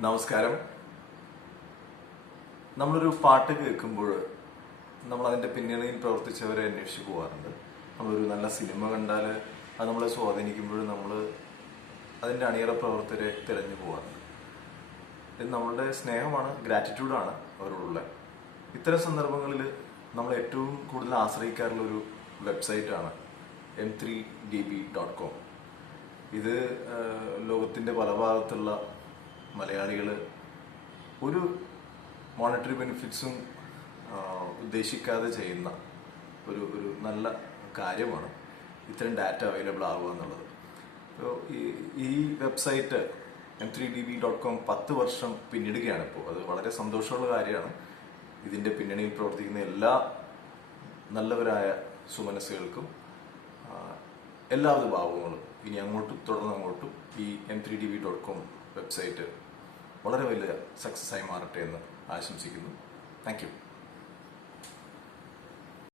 നമസ്കാരം. നമ്മളൊരു പാട്ട് കേൾക്കുമ്പോൾ നമ്മൾ അതിന്റെ പിന്നണിയിൽ പ്രവർത്തിച്ചവരെ അന്വേഷിച്ച് പോകാറുണ്ട്. നമ്മളൊരു നല്ല സിനിമ കണ്ടാൽ അത് നമ്മളെ സ്വാധീനിക്കുമ്പോൾ നമ്മൾ അതിന്റെ അണിയറ പ്രവർത്തകരെ തിരഞ്ഞു പോകാറുണ്ട്. ഇത് നമ്മളുടെ സ്നേഹമാണ്, ഗ്രാറ്റിറ്റ്യൂഡാണ് അവരോടുള്ള. ഇത്തരം സന്ദർഭങ്ങളിൽ നമ്മൾ ഏറ്റവും കൂടുതൽ ആശ്രയിക്കാറുള്ള ഒരു വെബ്സൈറ്റാണ് m3db.com. ഇത് ലോകത്തിന്റെ പല ഭാഗത്തുള്ള മലയാളികൾ ഒരു മോണിറ്ററി ബെനിഫിറ്റ്സും ഉദ്ദേശിക്കാതെ ചെയ്യുന്ന ഒരു നല്ല കാര്യമാണ് ഇത്തരം ഡാറ്റ അവൈലബിൾ ആവുക എന്നുള്ളത്. ഈ വെബ്സൈറ്റ് m3db.com 10 വർഷം പിന്നിടുകയാണ് ഇപ്പോൾ. അത് വളരെ സന്തോഷമുള്ള കാര്യമാണ്. ഇതിന്റെ പിന്നണിയിൽ പ്രവർത്തിക്കുന്ന എല്ലാ നല്ലവരായ സുമനസ്സുകൾക്കും എല്ലാവിധ ഭാവങ്ങളും ഇനി തുടർന്ന് ഈ m3db.com വെബ്സൈറ്റ് വളരെ വലിയ സക്സസ് ആയി മാറട്ടെ എന്ന് ആശംസിക്കുന്നു. Thank you.